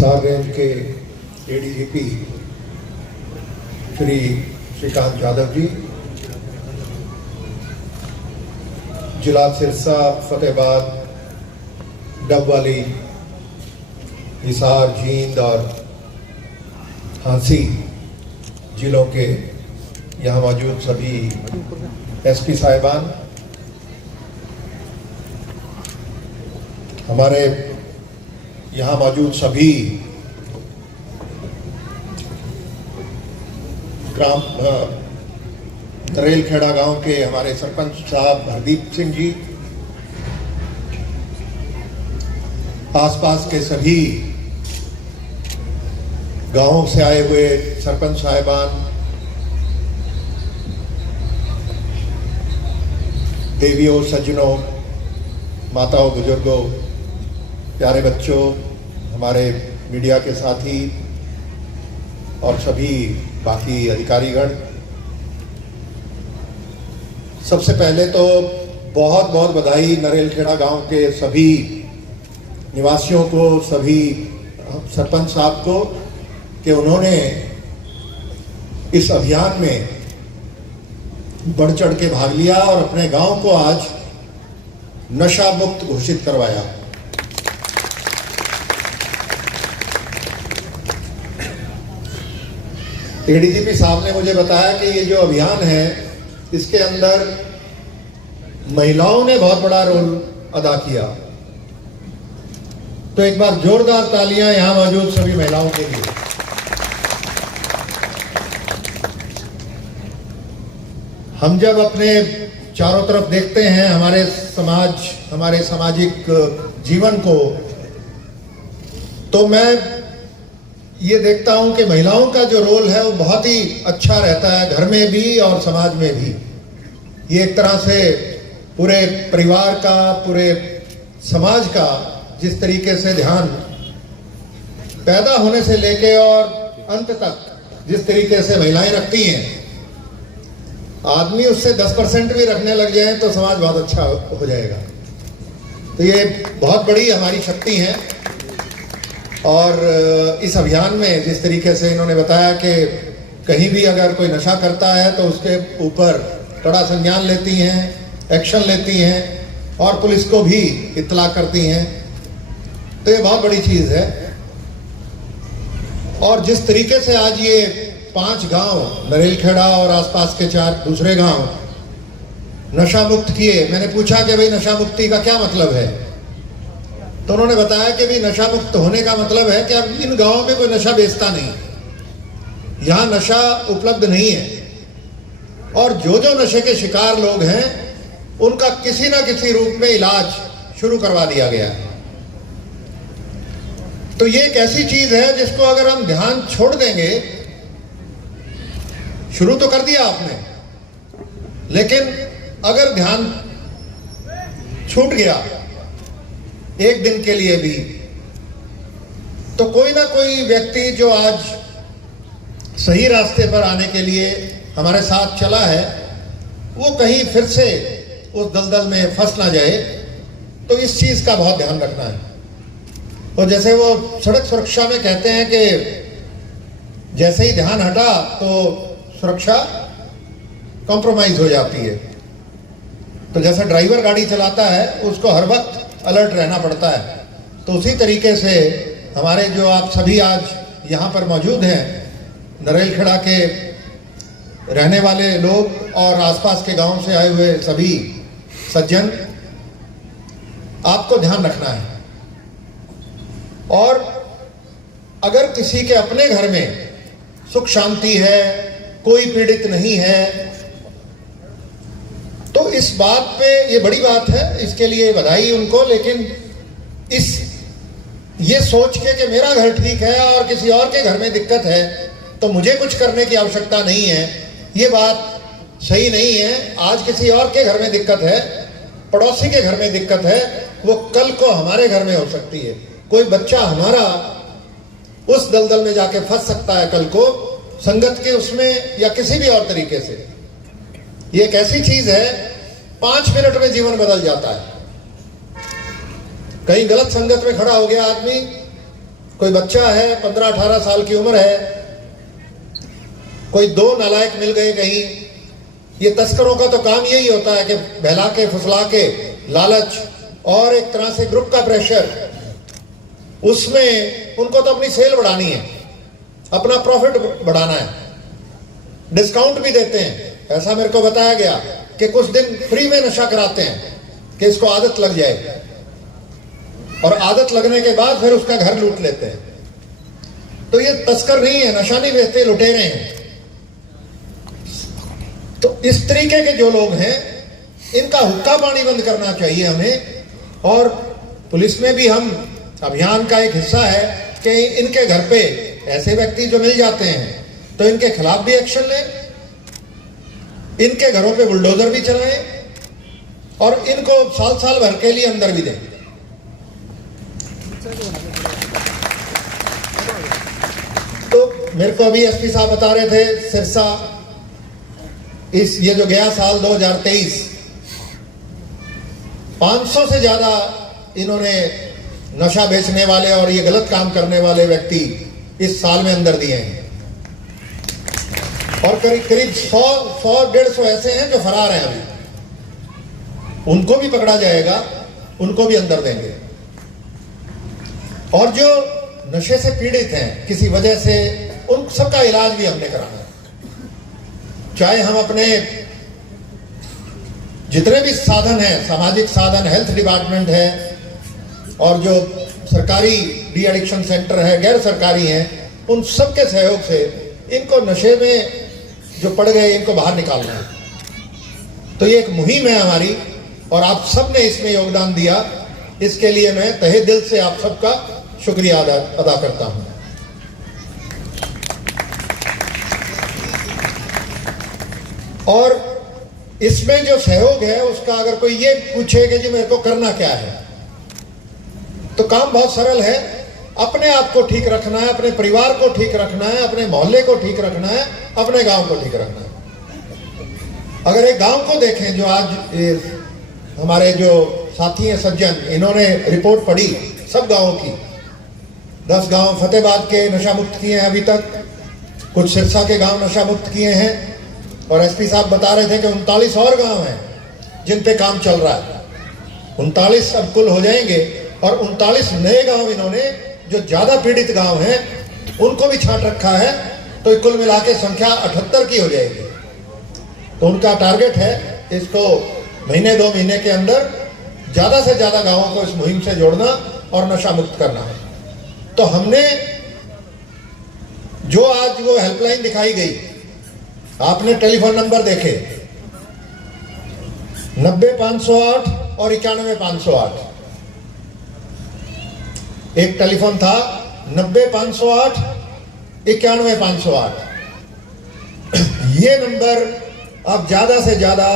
Hisar range के ADGP Shri Shrikant Yadav ji, जिला सिरसा, फतेहाबाद, डबवाली, हिसार, जींद और झांसी जिलों के यहाँ मौजूद सभी एसपी साहिबान, हमारे यहाँ मौजूद सभी ग्राम नरेलखेड़ा गांव के हमारे सरपंच साहब हरदीप सिंह जी, आसपास के सभी गांवों से आए हुए सरपंच साहिबान, देवियों, सज्जनों, माताओं, बुजुर्गों, प्यारे बच्चों, हमारे मीडिया के साथी और सभी बाकी अधिकारीगण, सबसे पहले तो बहुत बहुत बधाई नरेलखेड़ा गांव के सभी निवासियों को, सभी सरपंच साहब को कि उन्होंने इस अभियान में बढ़ चढ़ के भाग लिया और अपने गांव को आज नशा मुक्त घोषित करवाया। एडीजीपी साहब ने मुझे बताया कि ये जो अभियान है इसके अंदर महिलाओं ने बहुत बड़ा रोल अदा किया, तो एक बार जोरदार तालियां यहां मौजूद सभी महिलाओं के लिए। हम जब अपने चारों तरफ देखते हैं हमारे समाज, हमारे सामाजिक जीवन को, तो मैं ये देखता हूं कि महिलाओं का जो रोल है वो बहुत ही अच्छा रहता है, घर में भी और समाज में भी। ये एक तरह से पूरे परिवार का, पूरे समाज का जिस तरीके से ध्यान पैदा होने से लेके और अंत तक जिस तरीके से महिलाएं रखती हैं, आदमी उससे 10% भी रखने लग जाए तो समाज बहुत अच्छा हो जाएगा। तो ये बहुत बड़ी हमारी शक्ति है। और इस अभियान में जिस तरीके से इन्होंने बताया कि कहीं भी अगर कोई नशा करता है तो उसके ऊपर कड़ा संज्ञान लेती हैं, एक्शन लेती हैं और पुलिस को भी इत्तला करती हैं, तो ये बहुत बड़ी चीज़ है। और जिस तरीके से आज ये 5 गांव नरेलखेड़ा और आसपास के 4 दूसरे गांव नशा मुक्त किए, मैंने पूछा कि भाई नशा मुक्ति का क्या मतलब है, तो उन्होंने बताया कि भी नशा मुक्त होने का मतलब है कि अब इन गांवों में कोई नशा बेचता नहीं, यहां नशा उपलब्ध नहीं है और जो जो नशे के शिकार लोग हैं उनका किसी ना किसी रूप में इलाज शुरू करवा दिया गया है। तो ये एक ऐसी चीज है जिसको अगर हम ध्यान छोड़ देंगे, शुरू तो कर दिया आपने, लेकिन अगर ध्यान छूट गया एक दिन के लिए भी, तो कोई ना कोई व्यक्ति जो आज सही रास्ते पर आने के लिए हमारे साथ चला है, वो कहीं फिर से उस दलदल में फंस ना जाए। तो इस चीज का बहुत ध्यान रखना है। और जैसे वो सड़क सुरक्षा में कहते हैं कि जैसे ही ध्यान हटा तो सुरक्षा कॉम्प्रोमाइज हो जाती है, तो जैसा ड्राइवर गाड़ी चलाता है उसको हर वक्त अलर्ट रहना पड़ता है, तो उसी तरीके से हमारे जो आप सभी आज यहाँ पर मौजूद हैं, नरेलखेड़ा के रहने वाले लोग और आसपास के गांव से आए हुए सभी सज्जन, आपको ध्यान रखना है। और अगर किसी के अपने घर में सुख शांति है, कोई पीड़ित नहीं है, तो इस बात पे ये बड़ी बात है, इसके लिए बधाई उनको। लेकिन ये सोच के कि मेरा घर ठीक है और किसी और के घर में दिक्कत है तो मुझे कुछ करने की आवश्यकता नहीं है, ये बात सही नहीं है। आज किसी और के घर में दिक्कत है, पड़ोसी के घर में दिक्कत है, वो कल को हमारे घर में हो सकती है। कोई बच्चा हमारा उस दलदल में जाके फंस सकता है कल को, संगत के उसमें या किसी भी और तरीके से। ये एक ऐसी चीज है, 5 मिनट में जीवन बदल जाता है। कहीं गलत संगत में खड़ा हो गया आदमी कोई बच्चा है 15-18 साल की उम्र है, कोई दो नालायक मिल गए कहीं। ये तस्करों का तो काम यही होता है कि बहला के फुसला के, लालच और एक तरह से ग्रुप का प्रेशर, उसमें उनको तो अपनी सेल बढ़ानी है, अपना प्रॉफिट बढ़ाना है, डिस्काउंट भी देते हैं। ऐसा मेरे को बताया गया कि कुछ दिन फ्री में नशा कराते हैं कि इसको आदत लग जाए, और आदत लगने के बाद फिर उसका घर लूट लेते हैं। तो ये तस्कर नहीं है, नशा नहीं बेचते, लुटेरे हैं। तो इस तरीके के जो लोग हैं, इनका हुक्का पानी बंद करना चाहिए हमें। और पुलिस में भी हम अभियान का एक हिस्सा है कि इनके घर पे ऐसे व्यक्ति जो मिल जाते हैं तो इनके खिलाफ भी एक्शन लें, इनके घरों पे बुलडोजर भी चलाएं और इनको साल साल भर के लिए अंदर भी दें। तो मेरे को अभी एसपी साहब बता रहे थे सिरसा, ये जो गया साल 2023, 500 से ज्यादा इन्होंने नशा बेचने वाले और ये गलत काम करने वाले व्यक्ति इस साल में अंदर दिए हैं। और करीब करीब 100-150 ऐसे हैं जो फरार हैं अभी, उनको भी पकड़ा जाएगा, उनको भी अंदर देंगे। और जो नशे से पीड़ित हैं किसी वजह से, उन सबका इलाज भी हमने कराना है। चाहे हम अपने जितने भी साधन हैं, सामाजिक साधन, हेल्थ डिपार्टमेंट है और जो सरकारी डी एडिक्शन सेंटर है, गैर सरकारी हैं, उन सब के सहयोग से इनको नशे में जो पड़ गए इनको बाहर निकालना है। तो ये एक मुहिम है हमारी और आप सब ने इसमें योगदान दिया, इसके लिए मैं तहे दिल से आप सबका शुक्रिया अदा करता हूं। और इसमें जो सहयोग है उसका अगर कोई ये पूछे कि जी मेरे को करना क्या है, तो काम बहुत सरल है। अपने आप को ठीक रखना है, अपने परिवार को ठीक रखना है, अपने मोहल्ले को ठीक रखना है, अपने गांव को ठीक रखना है। अगर एक गांव को देखें, जो आज हमारे जो साथी हैं सज्जन, इन्होंने रिपोर्ट पढ़ी सब गांवों की, 10 गांव फतेहाबाद के नशा मुक्त किए हैं अभी तक, कुछ सिरसा के गांव नशा मुक्त किए हैं, और एसपी साहब बता रहे थे कि 39 और गांव हैं जिन पे काम चल रहा है। 39 अब कुल हो जाएंगे और 39 नए गांव इन्होंने जो ज्यादा पीड़ित गांव हैं उनको भी छांट रखा है, तो कुल मिला के संख्या 78 की हो जाएगी। तो उनका टारगेट है इसको महीने 2 महीने के अंदर ज्यादा से ज्यादा गांवों को इस मुहिम से जोड़ना और नशा मुक्त करना है। तो हमने जो आज वो हेल्पलाइन दिखाई गई, आपने टेलीफोन नंबर देखे 90-508 और 91-508। एक टेलीफोन था 90-508, 91-508। ये नंबर आप ज्यादा से ज्यादा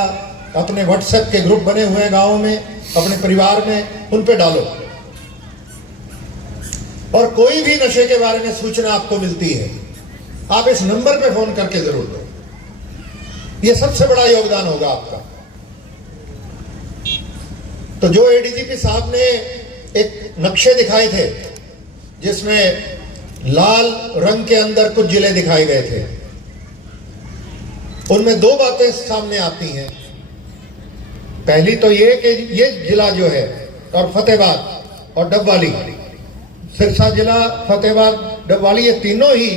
अपने व्हाट्सएप के ग्रुप बने हुए हैं गांवों में, अपने परिवार में, उन पे डालो। और कोई भी नशे के बारे में सूचना आपको मिलती है, आप इस नंबर पे फोन करके जरूर दो। ये सबसे बड़ा योगदान होगा आपका। तो जो एडीजीपी साहब ने एक नक्शे दिखाए थे जिसमें लाल रंग के अंदर कुछ जिले दिखाए गए थे, उनमें 2 बातें सामने आती हैं। पहली तो ये कि ये जिला जो है, और फतेहाबाद और डबवाली, सिरसा जिला, फतेहाबाद, डबवाली, ये तीनों ही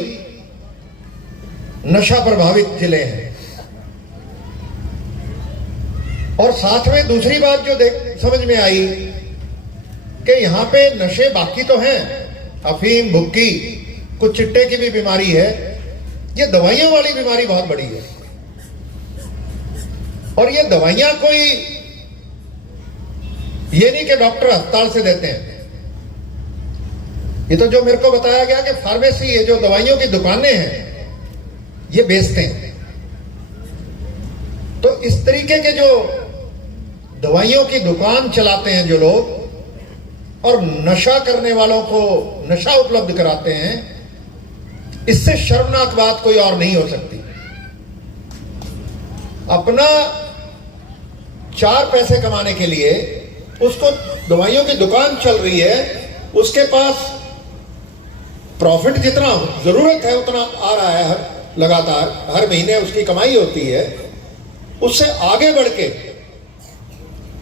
नशा प्रभावित जिले हैं। और साथ में दूसरी बात जो समझ में आई कि यहां पे नशे बाकी तो हैं, अफीम, भुक्की, कुछ चिट्टे की भी बीमारी है, ये दवाइयों वाली बीमारी बहुत बड़ी है। और ये दवाइयां कोई ये नहीं कि डॉक्टर अस्पताल से देते हैं, ये तो जो मेरे को बताया गया कि फार्मेसी, ये जो दवाइयों की दुकानें हैं, ये बेचते हैं। तो इस तरीके के जो दवाइयों की दुकान चलाते हैं जो लोग, और नशा करने वालों को नशा उपलब्ध कराते हैं, इससे शर्मनाक बात कोई और नहीं हो सकती। अपना 4 पैसे कमाने के लिए उसको दवाइयों की दुकान चल रही है, उसके पास प्रॉफिट जितना जरूरत है उतना आ रहा है, लगातार हर महीने उसकी कमाई होती है, उससे आगे बढ़ के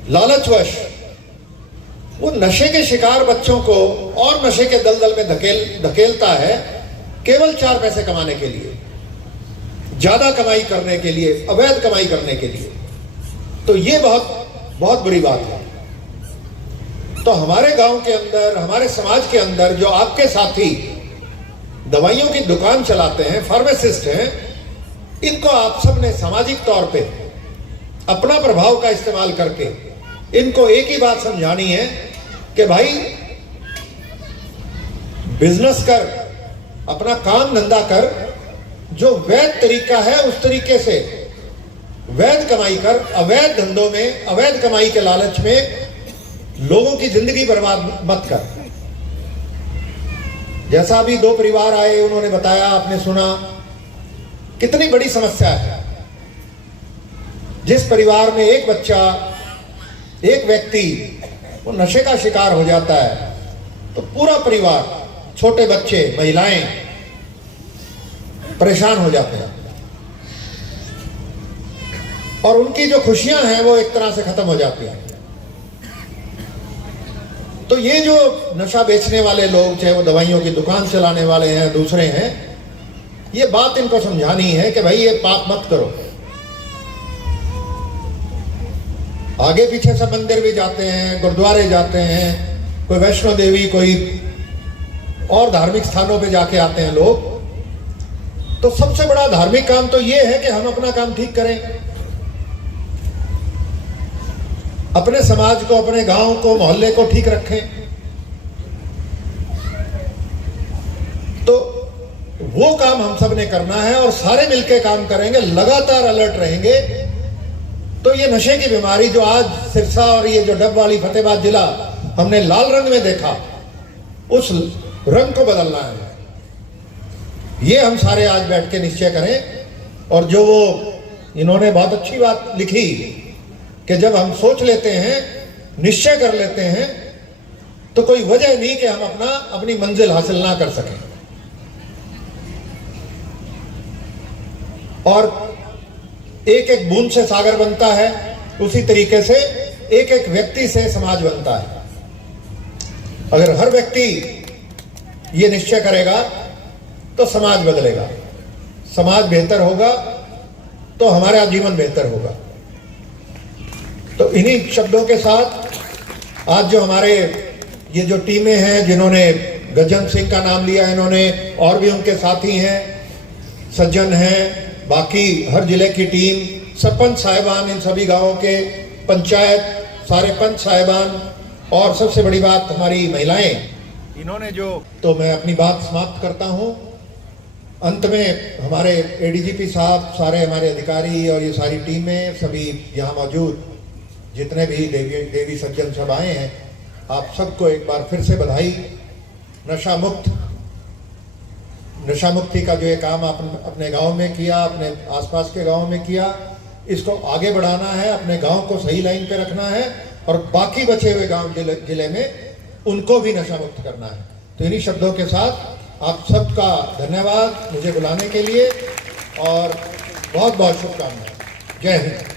लालचवश वो नशे के शिकार बच्चों को और नशे के दलदल में धकेलता है, केवल 4 पैसे कमाने के लिए, ज्यादा कमाई करने के लिए, अवैध कमाई करने के लिए। तो ये बहुत बुरी बात है। तो हमारे गांव के अंदर, हमारे समाज के अंदर जो आपके साथी दवाइयों की दुकान चलाते हैं, फार्मासिस्ट हैं, इनको आप सब ने सामाजिक तौर पे अपना प्रभाव का इस्तेमाल करके इनको एक ही बात समझानी है कि भाई बिजनेस कर, अपना काम धंधा कर, जो वैध तरीका है उस तरीके से वैध कमाई कर। अवैध धंधों में, अवैध कमाई के लालच में लोगों की जिंदगी बर्बाद मत कर। जैसा अभी 2 परिवार आए, उन्होंने बताया, आपने सुना, कितनी बड़ी समस्या है। जिस परिवार में एक बच्चा, एक व्यक्ति वो नशे का शिकार हो जाता है तो पूरा परिवार, छोटे बच्चे, महिलाएं परेशान हो जाते हैं और उनकी जो खुशियां हैं वो एक तरह से खत्म हो जाती हैं। तो ये जो नशा बेचने वाले लोग, चाहे वो दवाइयों की दुकान चलाने वाले हैं, दूसरे हैं, ये बात इनको समझानी है कि भाई ये पाप मत करो। आगे पीछे सब मंदिर भी जाते हैं, गुरुद्वारे जाते हैं, कोई वैष्णो देवी, कोई और धार्मिक स्थानों पे जाके आते हैं लोग। तो सबसे बड़ा धार्मिक काम तो ये है कि हम अपना काम ठीक करें, अपने समाज को, अपने गांव को, मोहल्ले को ठीक रखें। तो वो काम हम सब ने करना है और सारे मिलकर काम करेंगे, लगातार अलर्ट रहेंगे। तो ये नशे की बीमारी जो आज सिरसा और ये जो डब वाली फतेहाबाद जिला हमने लाल रंग में देखा, उस रंग को बदलना है। ये हम सारे आज बैठ के निश्चय करें। और जो वो इन्होंने बहुत अच्छी बात लिखी कि जब हम सोच लेते हैं, निश्चय कर लेते हैं, तो कोई वजह नहीं कि हम अपनी मंजिल हासिल ना कर सकें। और एक एक बूंद से सागर बनता है, उसी तरीके से एक एक व्यक्ति से समाज बनता है। अगर हर व्यक्ति ये निश्चय करेगा तो समाज बदलेगा, समाज बेहतर होगा तो हमारा जीवन बेहतर होगा। तो इन्हीं शब्दों के साथ आज जो हमारे ये जो टीमें हैं, जिन्होंने गजन सिंह का नाम लिया, इन्होंने और भी उनके साथी हैं, सज्जन हैं, बाकी हर जिले की टीम, सरपंच साहिबान, इन सभी गांवों के पंचायत, सारे पंच साहिबान, और सबसे बड़ी बात हमारी महिलाएं, इन्होंने जो, तो मैं अपनी बात समाप्त करता हूं। अंत में हमारे एडीजीपी साहब, सारे हमारे अधिकारी और ये सारी टीमें, सभी यहाँ मौजूद जितने भी देवी सज्जन सब आए हैं, आप सबको एक बार फिर से बधाई। नशा मुक्ति का जो ये काम आपने अपने गांव में किया, अपने आसपास के गांव में किया, इसको आगे बढ़ाना है, अपने गांव को सही लाइन पे रखना है और बाकी बचे हुए गांव जिले में उनको भी नशा मुक्त करना है। तो इन्हीं शब्दों के साथ आप सबका धन्यवाद मुझे बुलाने के लिए और बहुत बहुत शुभकामनाएं। जय हिंद।